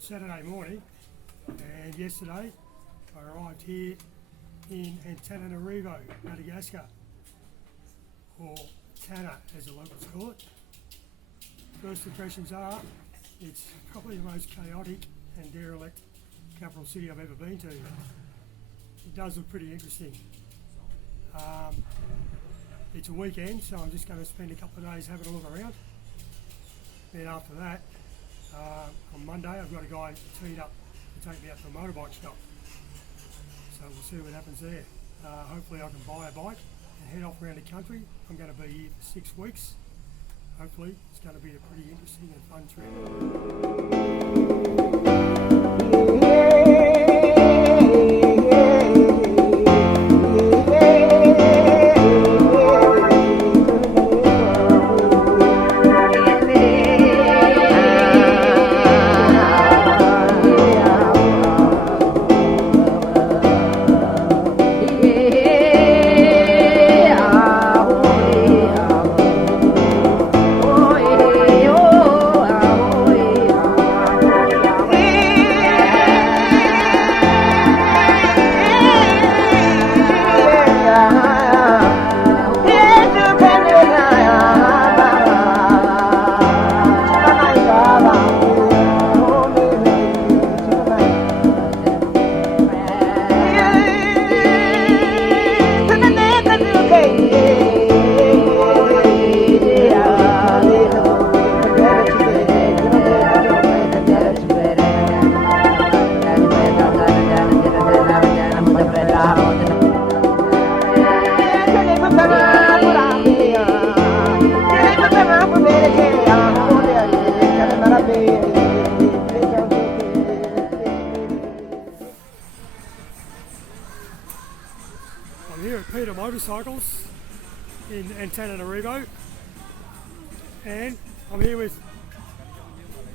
it's Saturday morning, and yesterday I arrived here in Antananarivo, Madagascar, or Tana as the locals call it. First impressions are, it's probably the most chaotic and derelict capital city I've ever been to. It does look pretty interesting. It's a weekend, so I'm just going to spend a couple of days having a look around. Then after that, on Monday I've got a guy teed up to take me out to a motorbike shop. So we'll see what happens there. Hopefully I can buy a bike and head off around the country. I'm going to be here for 6 weeks. Hopefully it's going to be a pretty interesting and fun trip. I'm here at Peter Motorcycles in Antananarivo, and I'm here with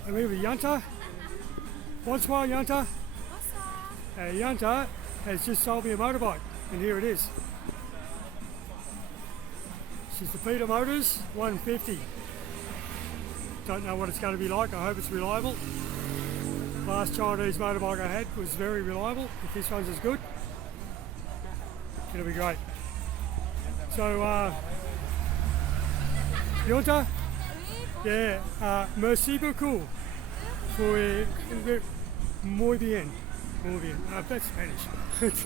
Yunta. What's why Yunta? Yunta has just sold me a motorbike, and here it is. She's the Peter Motors 150. Don't know what it's going to be like. I hope it's reliable. Last Chinese motorbike I had was very reliable. If this one's as good, it'll be great. So, Yunta, yeah, merci beaucoup. Muy bien. Muy bien. That's Spanish.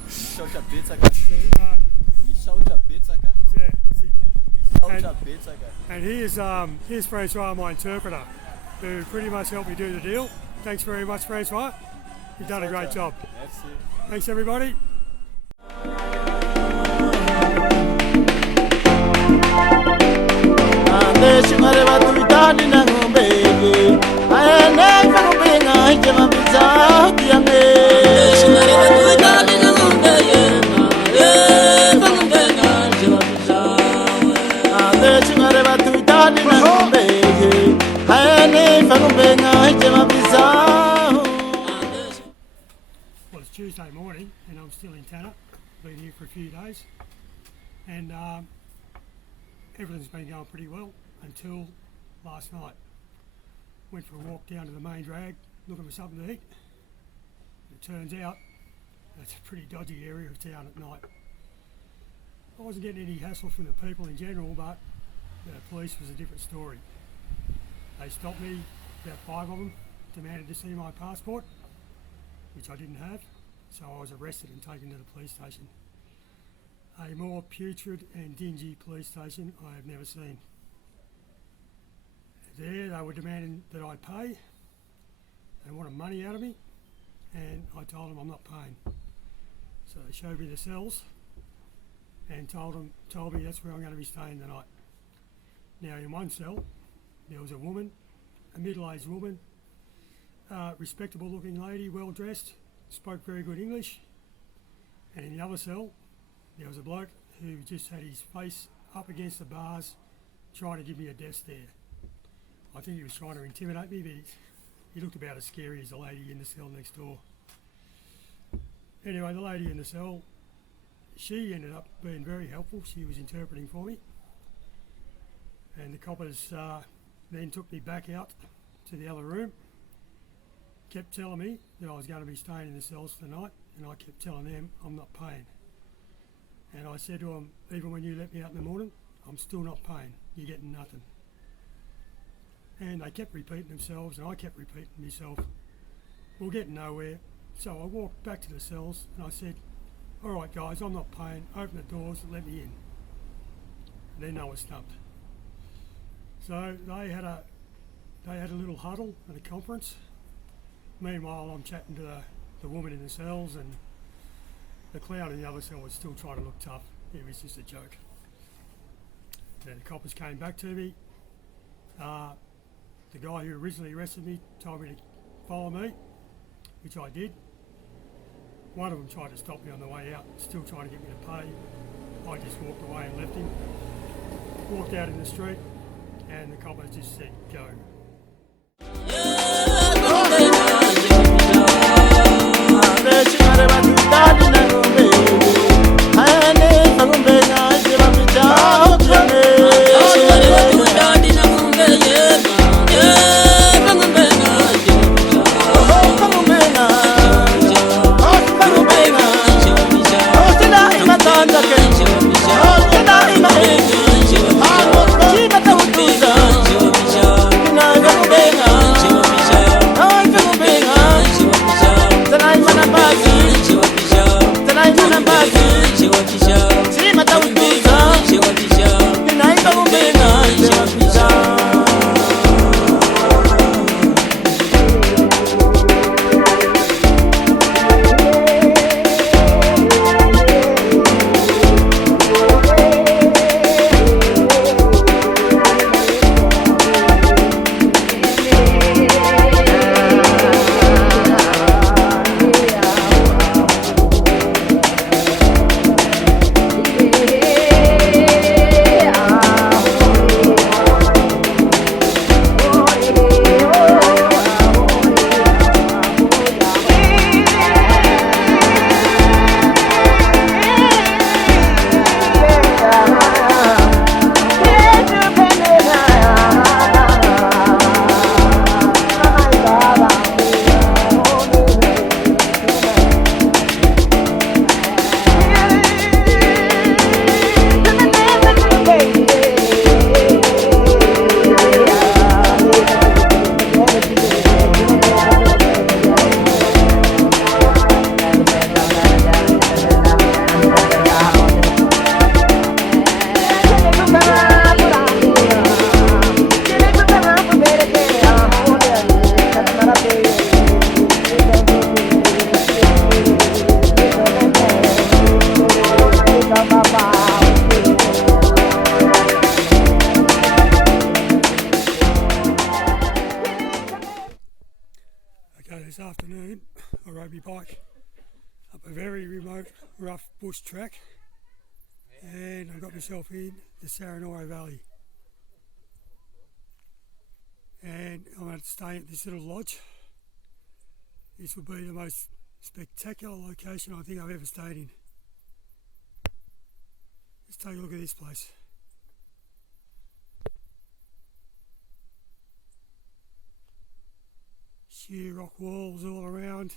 Solta a pizza, cara. Me solta a pizza, cara. Yeah, see. Me solta a pizza, cara. And here's Francois, my interpreter, who pretty much helped me do the deal. Thanks very much, Francois. You've done a great job. Merci. Thanks, everybody. Well, it's Tuesday morning and I'm still in Tana. Been here for a few days, and everything's been going pretty well until last night. Went for a walk down to the main drag looking for something to eat. It turns out it's a pretty dodgy area of town at night. I wasn't getting any hassle from the people in general, but the police was a different story. They stopped me, about 5 of them, demanded to see my passport, which I didn't have, so I was arrested and taken to the police station. A more putrid and dingy police station I have never seen. There they were demanding that I pay. They wanted money out of me, and I told them I'm not paying. So they showed me the cells and told me that's where I'm going to be staying the night. Now in one cell there was a woman, a middle-aged woman, respectable looking lady, well dressed, spoke very good English, and in the other cell there was a bloke who just had his face up against the bars trying to give me a death stare. I think he was trying to intimidate me, but he looked about as scary as the lady in the cell next door. Anyway, the lady in the cell, she ended up being very helpful. She was interpreting for me. And the coppers then took me back out to the other room kept telling me that I was going to be staying in the cells for the night, and I kept telling them I'm not paying. And I said to them, even when you let me out in the morning, I'm still not paying. You're getting nothing. And they kept repeating themselves, and I kept repeating myself. We're getting nowhere. So I walked back to the cells and I said, all right guys, I'm not paying. Open the doors and let me in. And then I was stumped. So they had a little huddle at a conference. Meanwhile, I'm chatting to the woman in the cells, and the clown in the other cell was still trying to look tough. It was just a joke. Then the coppers came back to me. The guy who originally arrested me told me to follow me, which I did. One of them tried to stop me on the way out, still trying to get me to pay. I just walked away and left him. Walked out in the street, and the coppers just said, go. This afternoon I rode my bike up a very remote, rough bush track, and I got myself in the Saranori Valley, and I'm going to stay at this little lodge. This will be the most spectacular location I think I've ever stayed in. Let's take a look at this place. Sheer rock walls all around.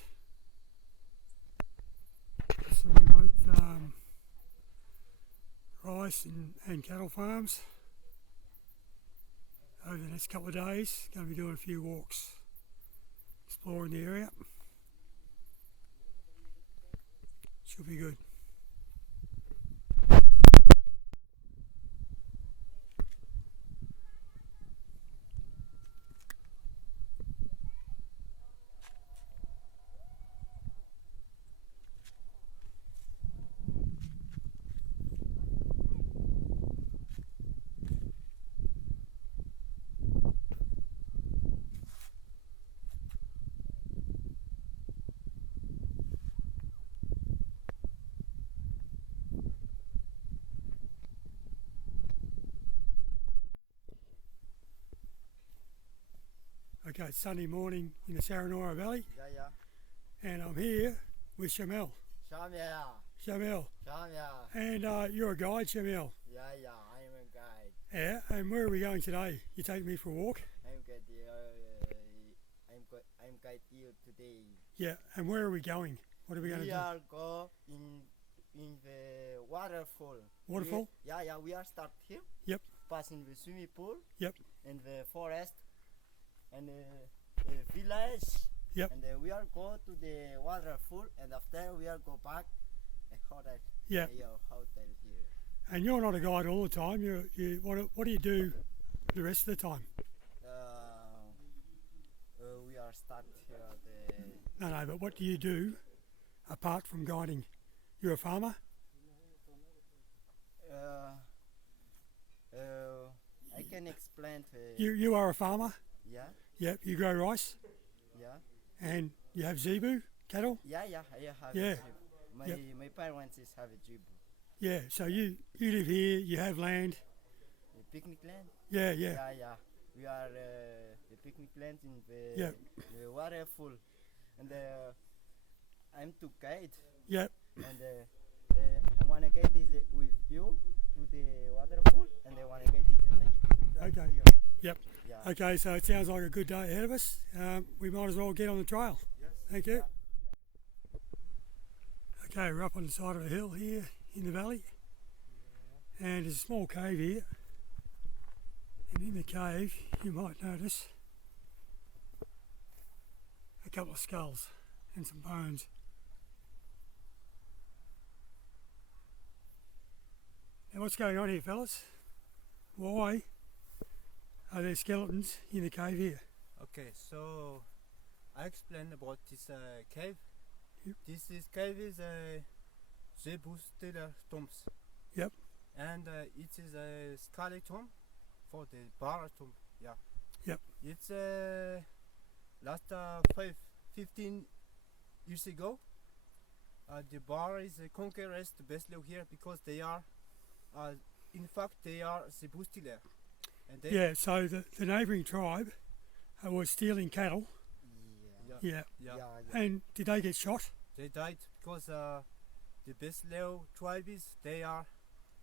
Some remote rice and cattle farms. Over the next couple of days, going to be doing a few walks, exploring the area. Should be good. Okay, it's Sunday morning in the Saranori Valley, and I'm here with Shamel. Shamel. And you're a guide, Shamel. I'm a guide. Yeah, and where are we going today? You taking me for a walk? I'm guide you today. Yeah, and where are we going? What are we going to We do? are go in the waterfall. Waterfall? We are start here. Yep. Passing the swimming pool. Yep. And the forest. And the village. Yep. And we are go to the waterfall. And after we are go back a hotel. Yeah. Your hotel here. And you're not a guide all the time. What do you do the rest of the time? We are start here the. No, but what do you do apart from guiding? You're a farmer? I can explain to You are a farmer? Yeah. Yep, you grow rice Yeah. and you have zebu cattle? I have Yeah. a jeep. My parents is have a jeep. Yeah, so you live here, you have land. A picnic land. Yeah. Yeah. We are the picnic land in the waterfall, and I'm to guide. Yep. And I wanna guide this with you to the waterfall, and I wanna guide this take a picnic land. Okay. Here. Yep. Yeah. Okay, so it sounds like a good day ahead of us. We might as well get on the trail. Yes. Thank you. Okay, we're up on the side of a hill here in the valley, and there's a small cave here. And in the cave, you might notice a couple of skulls and some bones. Now, what's going on here, fellas? Why are there skeletons in the cave here? Okay, so I explain about this cave. Yep. This cave is Zebu Stellar tombs. Yep. And it is a skeleton for the bar tomb. Yeah. Yep. It's last 15 years ago. The bar is conquerors the best live here because they are, in fact, they are Zebu Stellar. And they Yeah, so the neighbouring tribe was stealing cattle. Yeah. Yeah. Yeah. And did they get shot? They died because the Besleo tribes, they are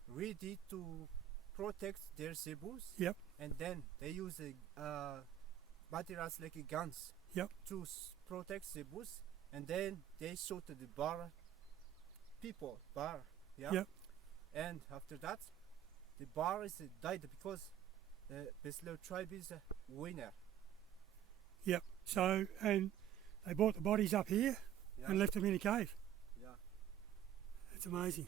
ready to protect their Zebus. Yep. And then they use materials like guns. Yep. To protect Zebus. And then they shot the bar people. Yeah. Yep. And after that, the bar is died because the Besleo tribe is a winner. Yep. So, and they brought the bodies up here Yeah. and left them in a cave. Yeah. It's amazing.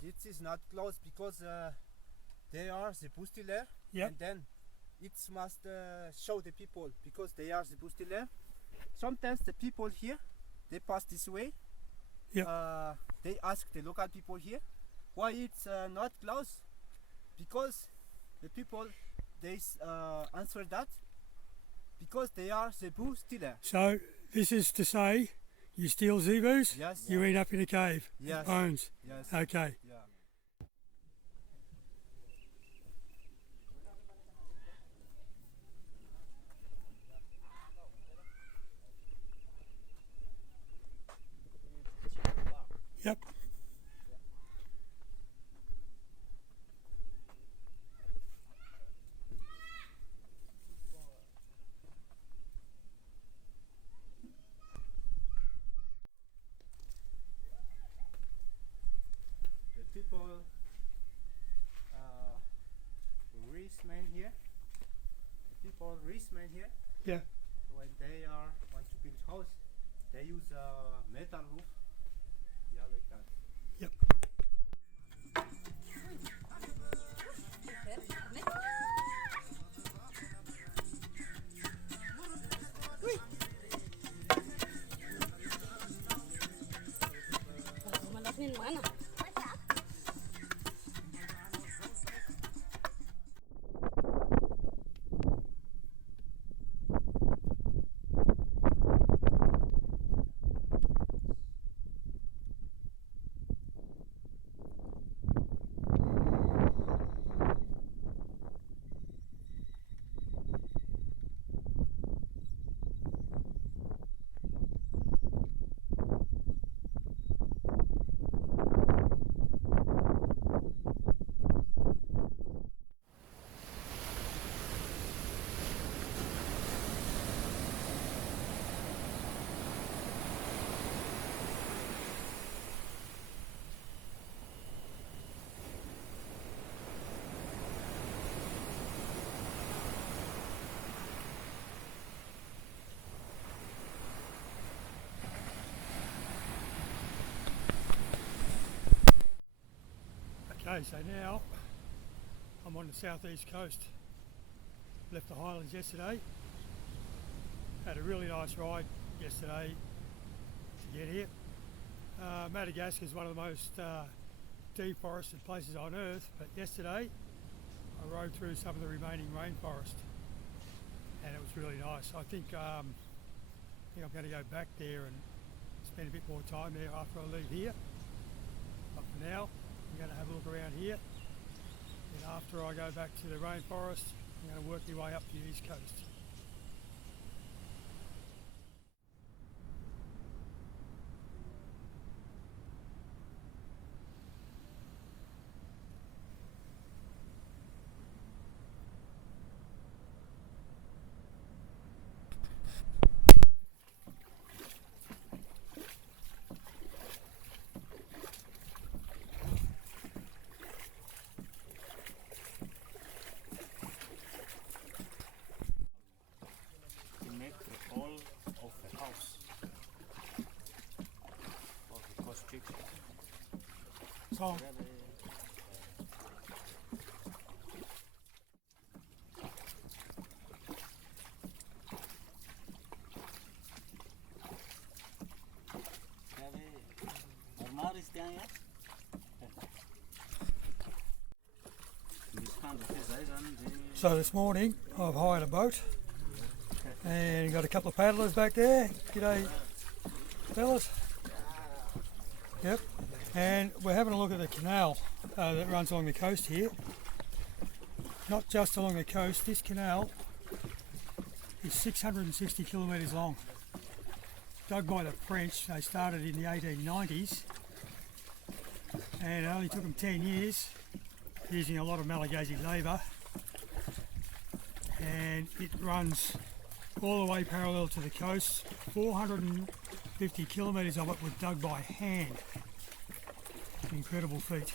It is not close because they are the Bustiller. Yep. And then it must show the people because they are the Bustiller. Sometimes the people here, they pass this way. Yep. They ask the local people here why it's not close. Because the people, they answer that because they are the Bustiller. So, this is to say you steal zebus, Yes. you end up in a cave. Yes. Bones. Yes. Okay. Yeah. Yep. The people racemen here. People racemen here. Yeah. When they are want to build house, they use a metal roof. Yeah, like that. Yep. Mandasin mana? Okay, so now I'm on the southeast coast. Left the Highlands yesterday. Had a really nice ride yesterday to get here. Madagascar is one of the most deforested places on earth, but yesterday I rode through some of the remaining rainforest and it was really nice. I think I'm going to go back there and spend a bit more time there after I leave here. But for now, I'm going to have a look around here. And after I go back to the rainforest, I'm going to work my way up to the east coast. So, so this morning I've hired a boat and got a couple of paddlers back there. G'day fellas. Yep. And we're having a look at the canal that runs along the coast here. Not just along the coast, this canal is 660 kilometres long. Dug by the French, they started in the 1890s and it only took them 10 years using a lot of Malagasy labour, and it runs all the way parallel to the coast. 450 kilometres of it was dug by hand. Incredible feat.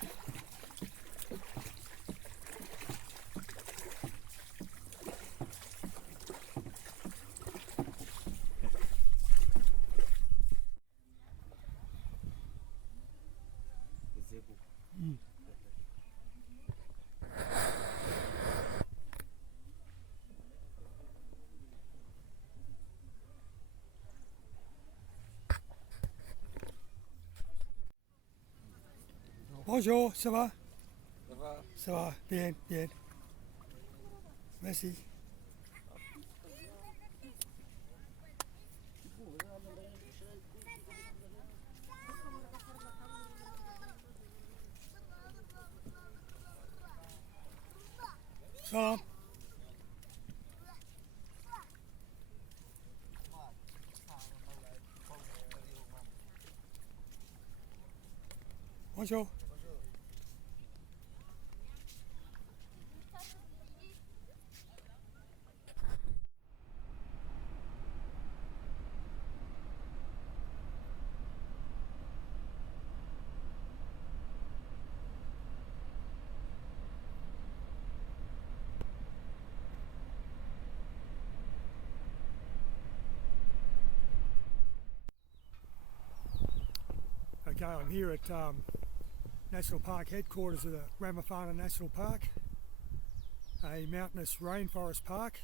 Bonjour, ça va? Ça va? Ça va, bien, bien. Merci. Salam. Bonjour. Okay, I'm here at National Park headquarters of the Ranomafana National Park, a mountainous rainforest park,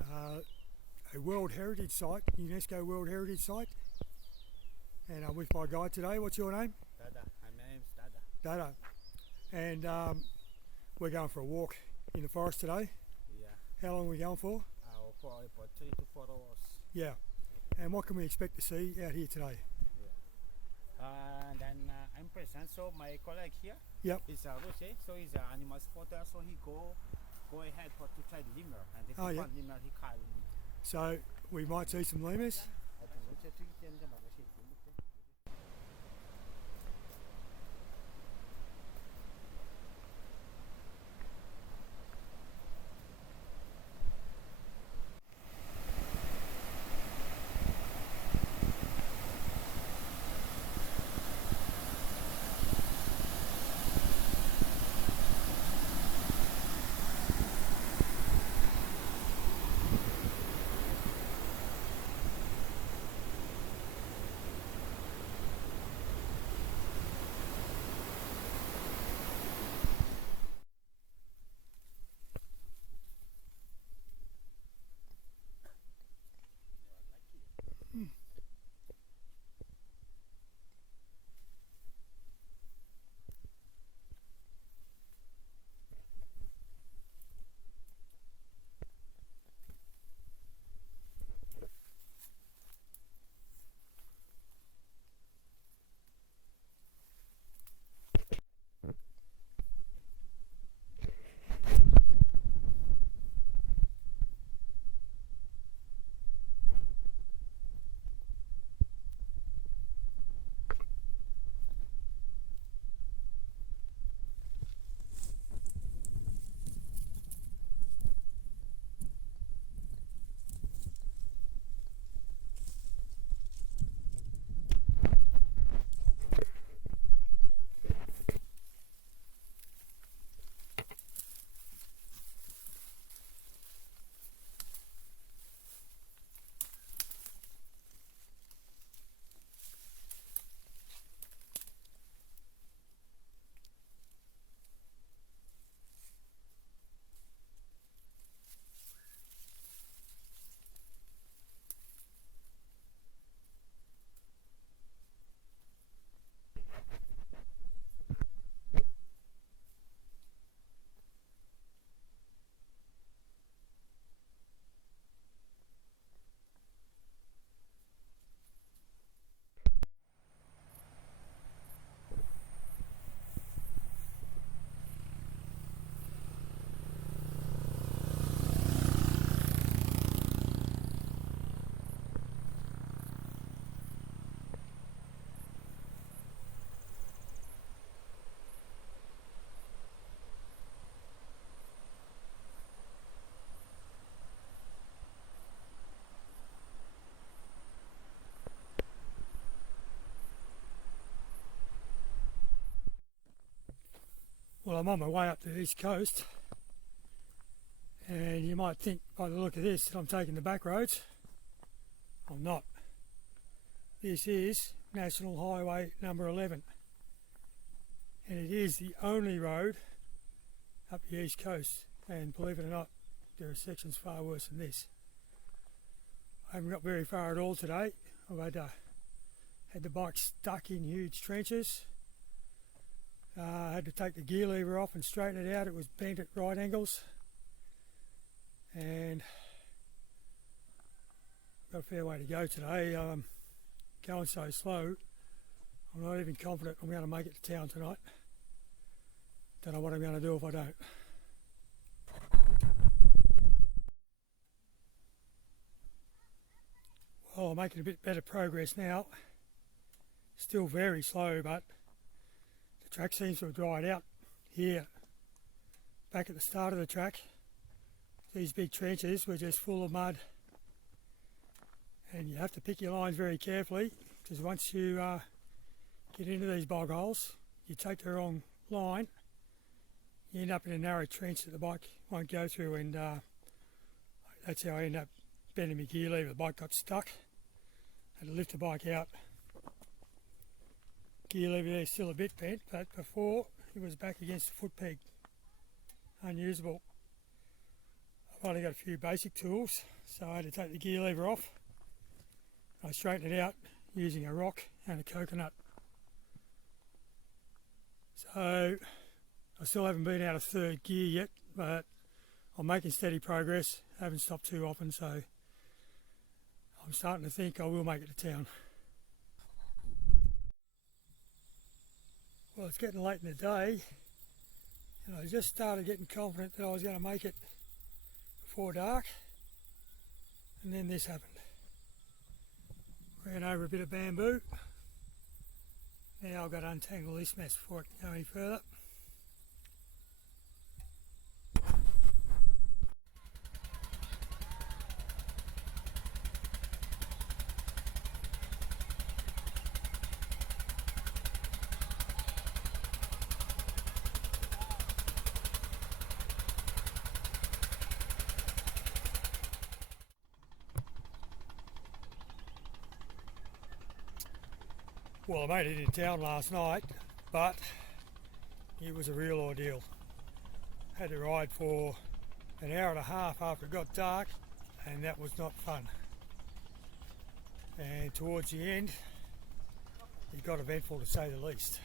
a World Heritage Site, UNESCO World Heritage Site, and I'm with my guide today. What's your name? Dada. My name's Dada. Dada. And we're going for a walk in the forest today. Yeah. How long are we going for? For about 3 to 4 hours. Yeah. And what can we expect to see out here today? And then I'm present, so my colleague here is Nosy, so he's an animal spotter, so he go ahead to try the lemur, and if he find lemur, he call me. So we might see some lemurs. Well, I'm on my way up to the east coast, and you might think by the look of this that I'm taking the back roads. I'm not. This is National Highway number 11, and it is the only road up the east coast, and believe it or not, there are sections far worse than this. I haven't got very far at all today. I've had the bike stuck in huge trenches. I had to take the gear lever off and straighten it out. It was bent at right angles, and got a fair way to go today. Going so slow, I'm not even confident I'm going to make it to town tonight. Don't know what I'm going to do if I don't. Well, I'm making a bit better progress now. Still very slow, but the track seems to have dried out here. Back at the start of the track, these big trenches were just full of mud. And you have to pick your lines very carefully, because once you get into these bog holes, you take the wrong line, you end up in a narrow trench that the bike won't go through, and that's how I ended up bending my gear lever. The bike got stuck, had to lift the bike out. Gear lever there is still a bit bent, but before it was back against the foot peg, unusable. I've only got a few basic tools, so I had to take the gear lever off. I straightened it out using a rock and a coconut. So I still haven't been out of third gear yet, but I'm making steady progress. I haven't stopped too often, so I'm starting to think I will make it to town. Well, it's getting late in the day, and I just started getting confident that I was going to make it before dark, and then this happened. Ran over a bit of bamboo. Now I've got to untangle this mess before it can go any further. Well, I made it into town last night, but it was a real ordeal. Had to ride for an hour and a half after it got dark, and that was not fun. And towards the end, it got eventful to say the least.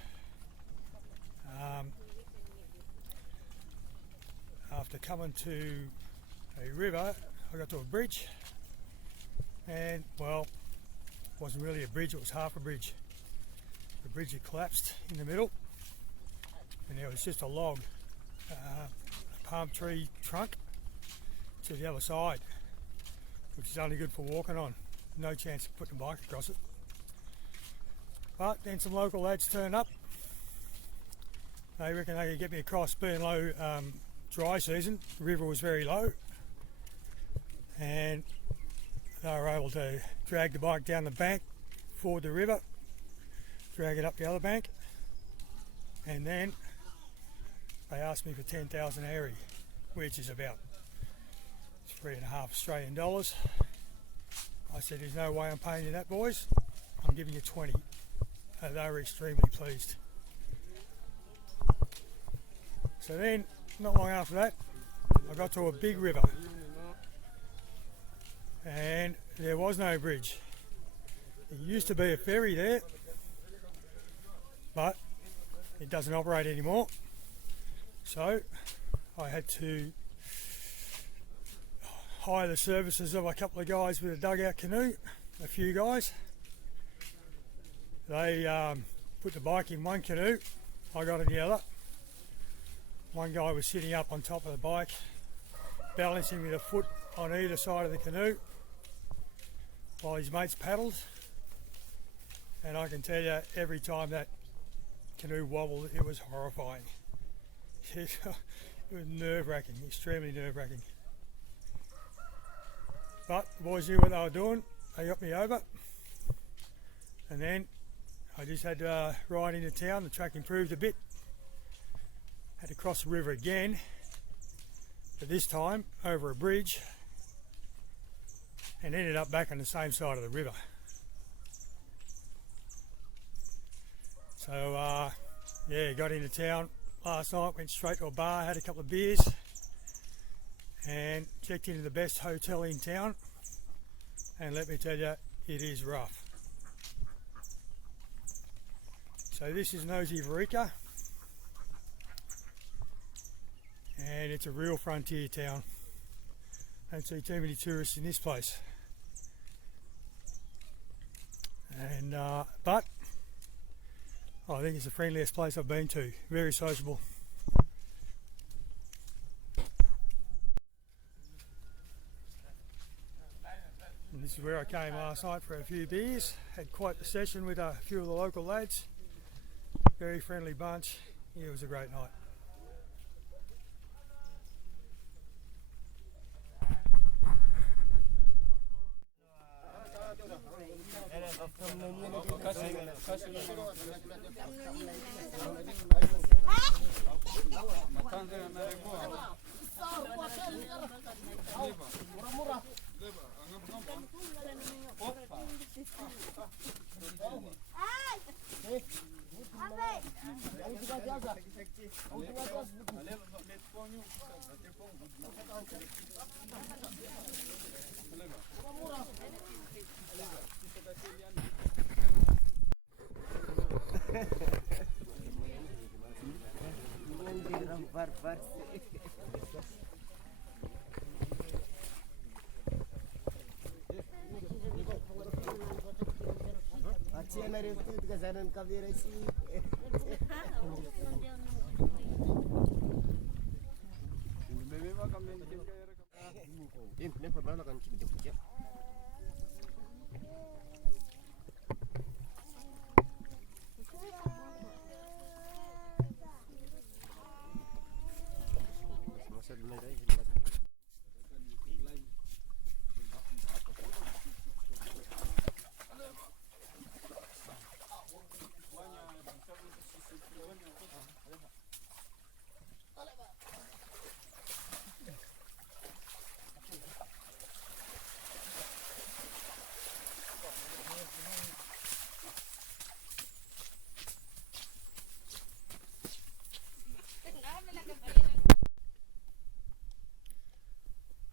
After coming to a river, I got to a bridge, and well, it wasn't really a bridge, it was half a bridge. The bridge had collapsed in the middle, and there was just a log, a palm tree trunk to the other side, which is only good for walking on. No chance of putting a bike across it. But then some local lads turned up. They reckon they could get me across, being low dry season. The river was very low, and they were able to drag the bike down the bank, ford the river, drag it up the other bank, and then they asked me for 10,000 airi, which is about $3.5 Australian. I said, there's no way I'm paying you that, boys. I'm giving you 20. They were extremely pleased. So then, not long after that, I got to a big river, and there was no bridge. There used to be a ferry there, but it doesn't operate anymore. So I had to hire the services of a couple of guys with a dugout canoe, a few guys. They put the bike in one canoe, I got in the other. One guy was sitting up on top of the bike, balancing with a foot on either side of the canoe while his mates paddled. And I can tell you, every time that canoe wobbled, it was horrifying. It was nerve-wracking, extremely nerve-wracking. But the boys knew what they were doing. They got me over, and then I just had to ride into town. The track improved a bit, Had to cross the river again, but this time over a bridge, and ended up back on the same side of the river. So yeah, got into town last night, went straight to a bar, had a couple of beers, and checked into the best hotel in town, and let me tell you, it is rough. So this is Nosy, Varika, and it's a real frontier town. Don't see too many tourists in this place. And but I think it's the friendliest place I've been to. Very sociable. And this is where I came last night for a few beers. Had quite the session with a few of the local lads. Very friendly bunch. Yeah, it was a great night.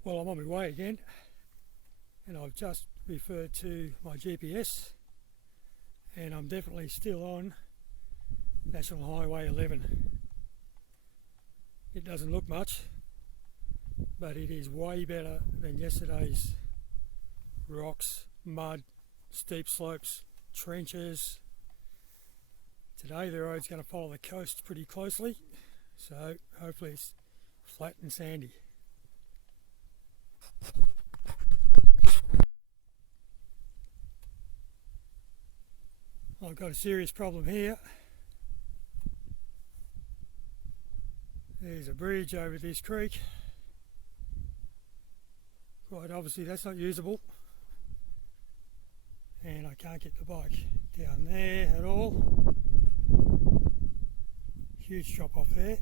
Well, I'm on my way again, and I've just referred to my GPS, and I'm definitely still on National Highway 11. It doesn't look much, but it is way better than yesterday's rocks, mud, steep slopes, trenches. Today the road's going to follow the coast pretty closely, so hopefully it's flat and sandy. I've got a serious problem here. There's a bridge over this creek. Quite obviously that's not usable. And I can't get the bike down there at all. Huge drop off there.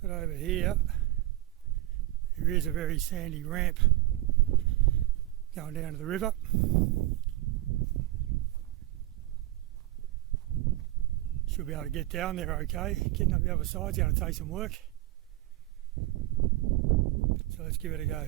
But over here, there is a very sandy ramp going down to the river. Should be able to get down there okay. Getting up the other side's going to take some work. So let's give it a go.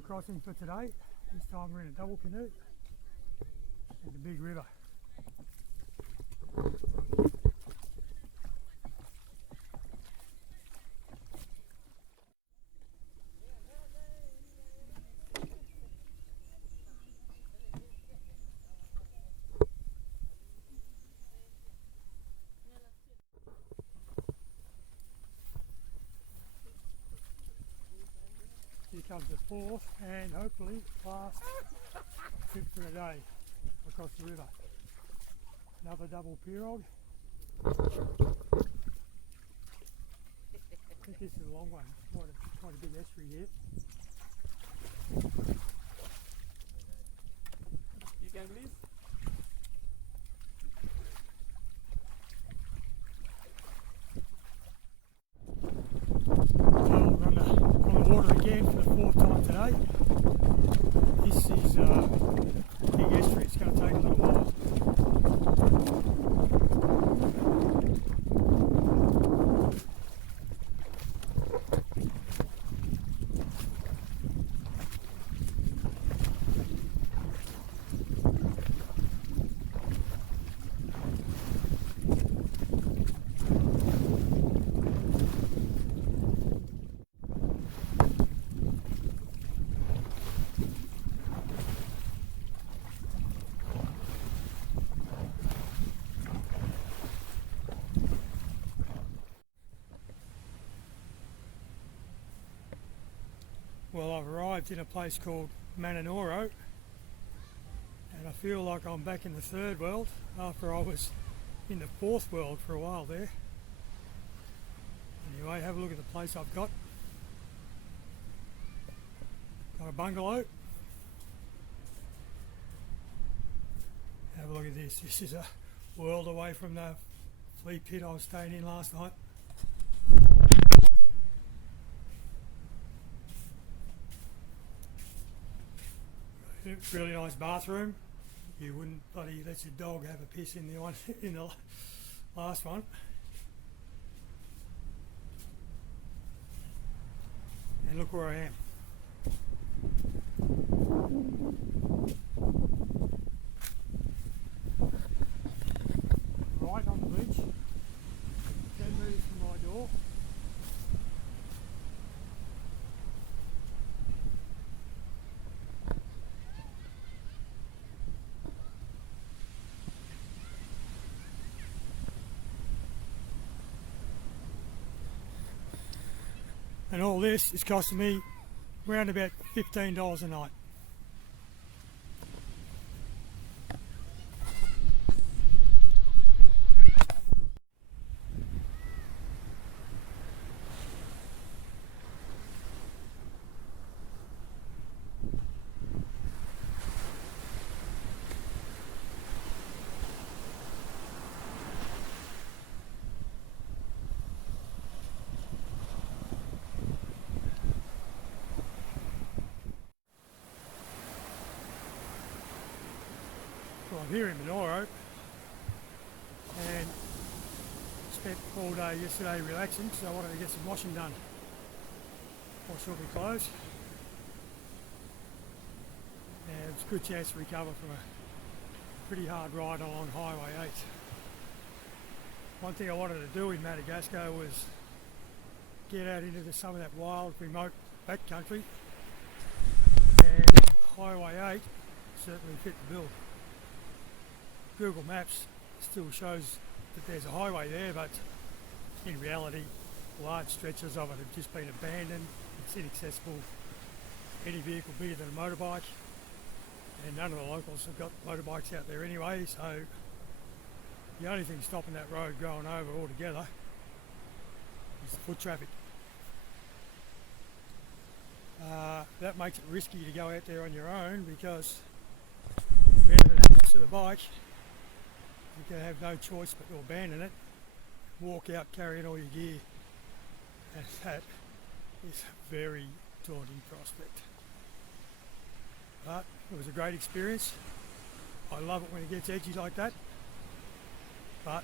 river crossing for today. This time we're in a double canoe and a big river. Here comes the fourth and hopefully last trip for the day across the river. Another double pirogue. I think this is a long one, quite a big estuary here. You can please. Well, we're on the water again for the fourth time today. This is a big estuary, it's going to take a little while. Well, I've arrived in a place called Antananarivo and I feel like I'm back in the third world after I was in the fourth world for a while there. Anyway, have a look at the place I've got. Got a bungalow. Have a look at this. This is a world away from the flea pit I was staying in last night. Really nice bathroom. You wouldn't bloody let your dog have a piss in the one in the last one. And look where I am. Right on the beach, 10 metres from my door. And all this is costing me around about $15 a night. Well, I'm here in Monoro and spent all day yesterday relaxing, so I wanted to get some washing done. Wash all my clothes. And it's a good chance to recover from a pretty hard ride along Highway 8. One thing I wanted to do in Madagascar was get out into some of that wild, remote backcountry, and Highway 8 certainly fit the bill. Google Maps still shows that there's a highway there, but in reality large stretches of it have just been abandoned. It's inaccessible to any vehicle bigger than a motorbike, and none of the locals have got motorbikes out there anyway, so the only thing stopping that road going over altogether is the foot traffic. That makes it risky to go out there on your own, because if anything happens to the bike, you can have no choice but to abandon it, walk out carrying all your gear, and that is a very daunting prospect. But it was a great experience. I love it when it gets edgy like that, but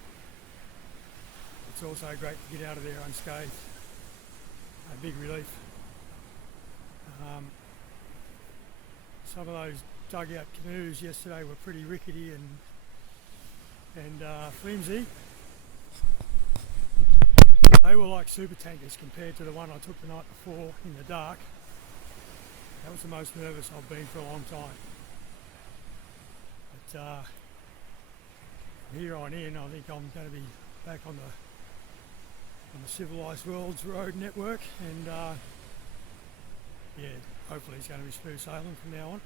it's also great to get out of there unscathed. A big relief. some of those dugout canoes yesterday were pretty rickety and flimsy. They were like super tankers compared to the one I took the night before in the dark. That was the most nervous I've been for a long time. But from here on in, I think I'm going to be back on the civilised world's road network, and yeah, hopefully it's going to be smooth sailing from now on.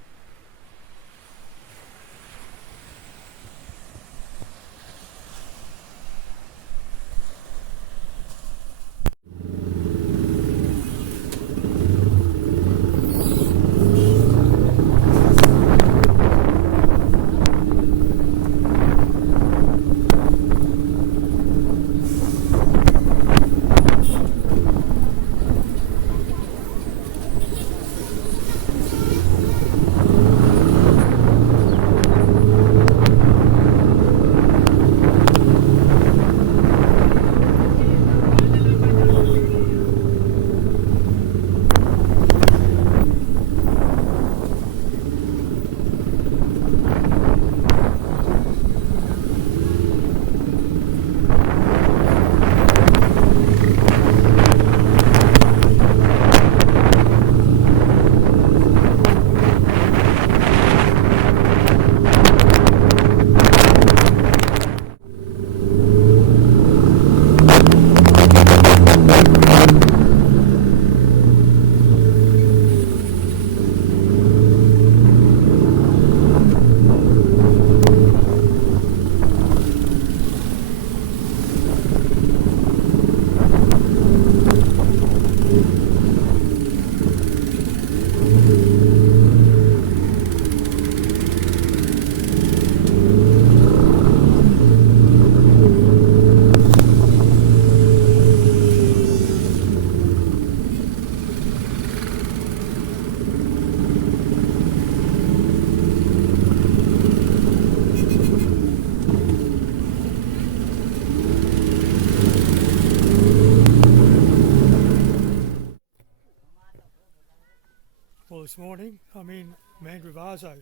Well, this morning I'm in Mangravazo,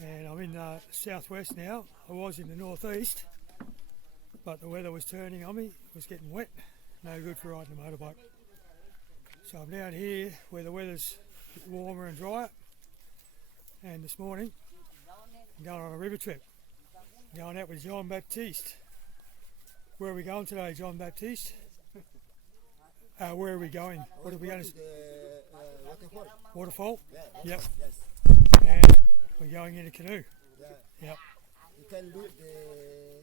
and I'm in the southwest now. I was in the northeast, but the weather was turning on me. It was getting wet, no good for riding a motorbike. So I'm down here where the weather's a bit warmer and drier, and this morning I'm going on a river trip. I'm going out with Jean Baptiste. Where are we going today, Jean Baptiste? Where are we going? What are we going to? Waterfall. Waterfall? Yeah, yep. Yes. And we're going in a canoe. Yeah. Yep. You can look the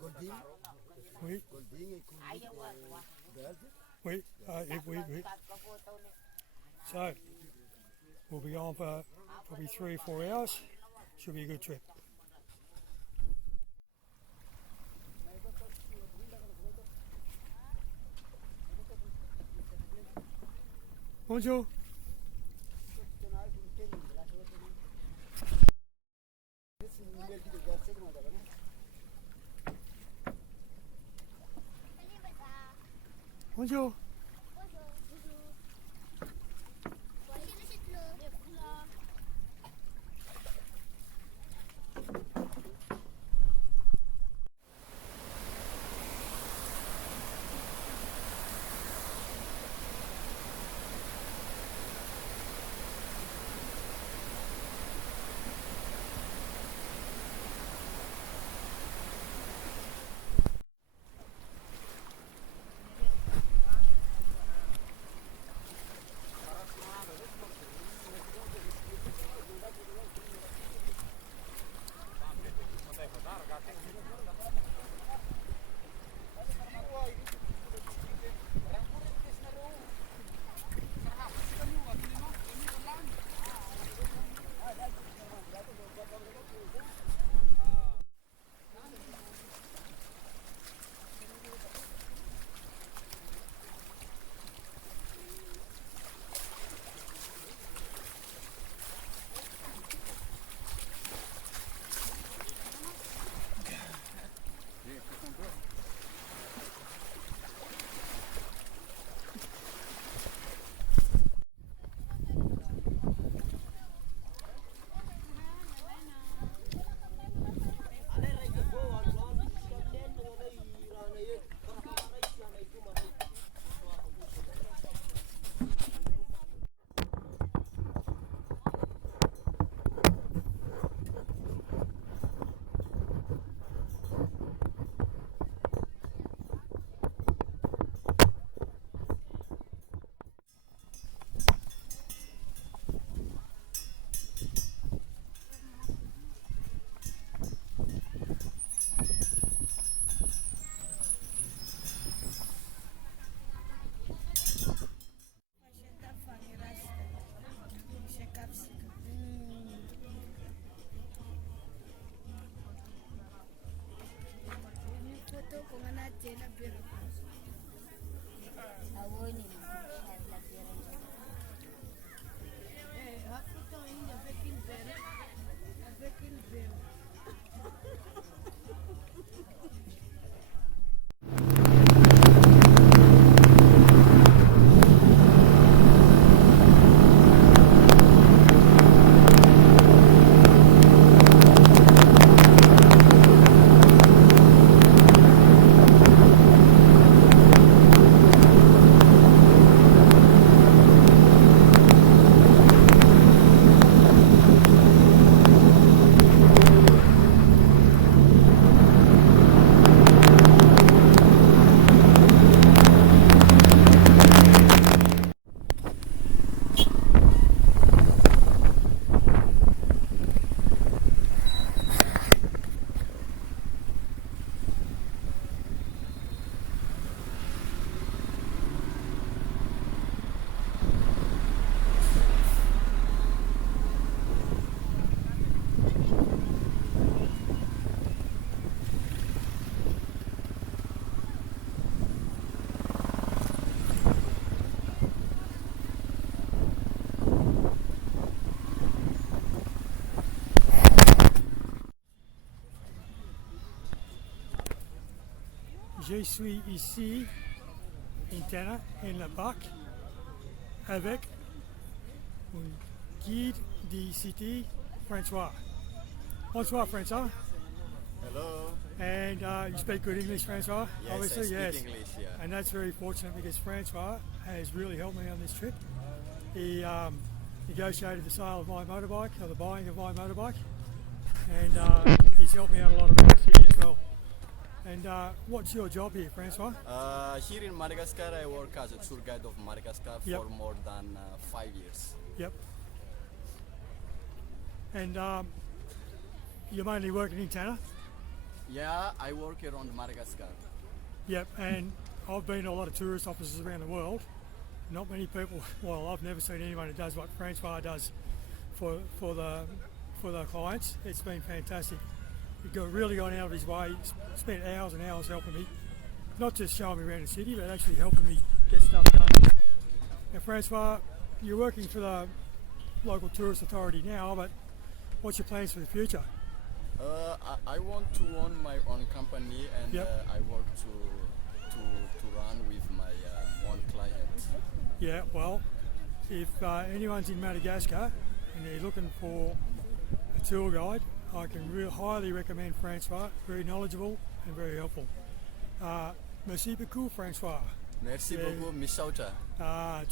Golding. Oui. Golding, you can look the bird. Oui. Oui. So we'll be on for probably 3 or 4 hours. Should be a good trip. Bonjour. Bonjour. Je suis ici, in Tana, in le parc, avec un guide de city, Francois. Bonsoir, Francois. Hello. And you speak good English, Francois? Yes, Obviously, I speak yes. English, yeah. And that's very fortunate because Francois has really helped me on this trip. He negotiated the sale of my motorbike, or the buying of my motorbike, and he's helped me out a lot of overseas as well. And what's your job here, Francois? Here in Madagascar, I work as a tour guide of Madagascar Yep. for more than 5 years. Yep. And you're mainly working in Tana? Yeah, I work around Madagascar. Yep. And I've been to a lot of tourist offices around the world. Not many people, well, I've never seen anyone who does what Francois does for the clients. It's been fantastic. He's really gone out of his way, spent hours and hours helping me, not just showing me around the city, but actually helping me get stuff done. Now, Francois, you're working for the local tourist authority now, but what's your plans for the future? I want to own my own company, and Yep. I work to run with my own clients. Yeah, well, if anyone's in Madagascar and they're looking for a tour guide, I can highly recommend Francois. Very knowledgeable and very helpful. Merci beaucoup, Francois. Merci Yeah. beaucoup, Miss Shauta.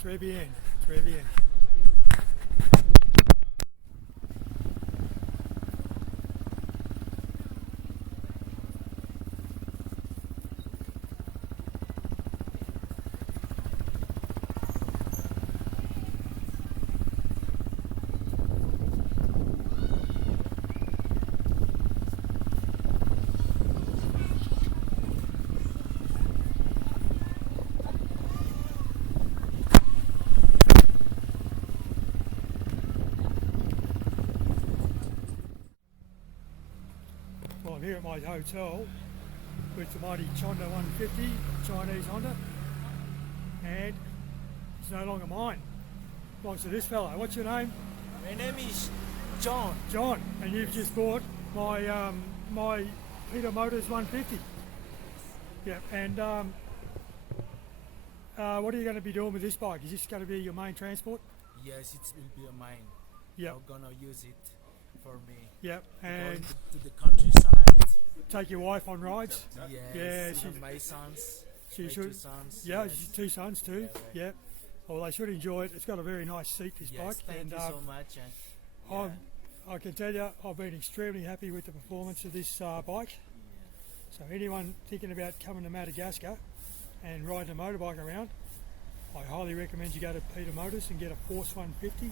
Très bien, très bien. Well, I'm here at my hotel with the mighty Chonda 150 Chinese Honda, and it's no longer mine. It belongs to this fellow. What's your name? My name is John. John. And you've just bought my my Peter Motors 150. Yeah. And what are you going to be doing with this bike? Is this going to be your main transport? Yes, it will be a mine. Yep. I'm gonna use it for me. Yep. Going And to the countryside. take your wife on rides. Yes. Yeah, and she- my sons. She my should. two sons. Yeah, yes. two sons too. Yeah, Yep. Well, they should enjoy it. It's got a very nice seat, this Yes, bike, thank and you so much. Yeah. I can tell you, I've been extremely happy with the performance of this bike. So anyone thinking about coming to Madagascar and riding a motorbike around, I highly recommend you go to Peter Motors and get a Force 150.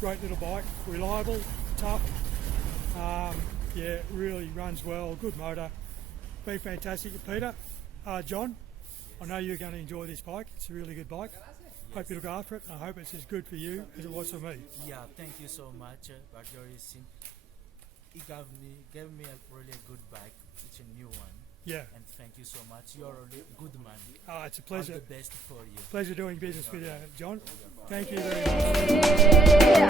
Great little bike, reliable, tough. Yeah, really runs well, good motor. Been fantastic. Peter, John, I know you're going to enjoy this bike. It's a really good bike. Hope you look after it. I hope it's as good for you as it was for me. Yeah, thank you so much. He gave me a really good bike. It's a new one. Yeah. And thank you so much. You're a good man. It's a All pleasure. the best for you. Pleasure doing business with you, John. Thank you very much.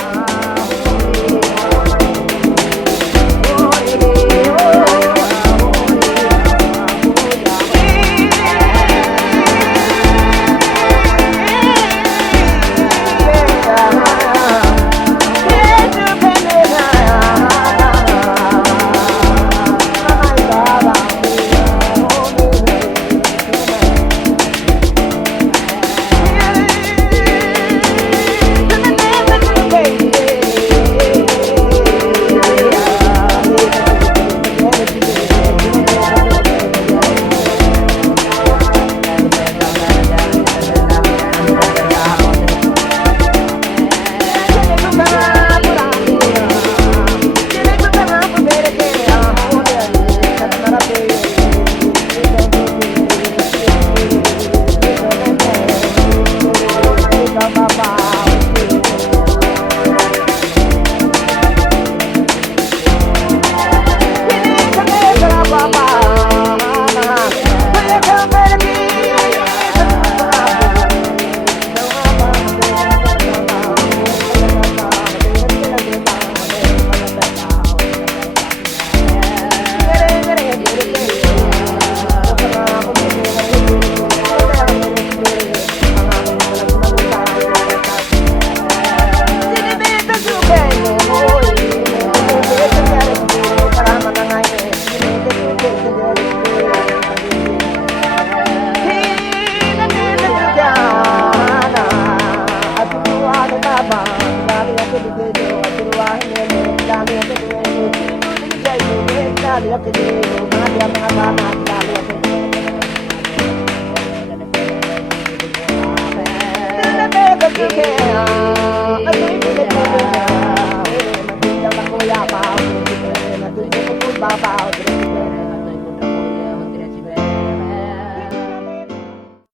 Yeah.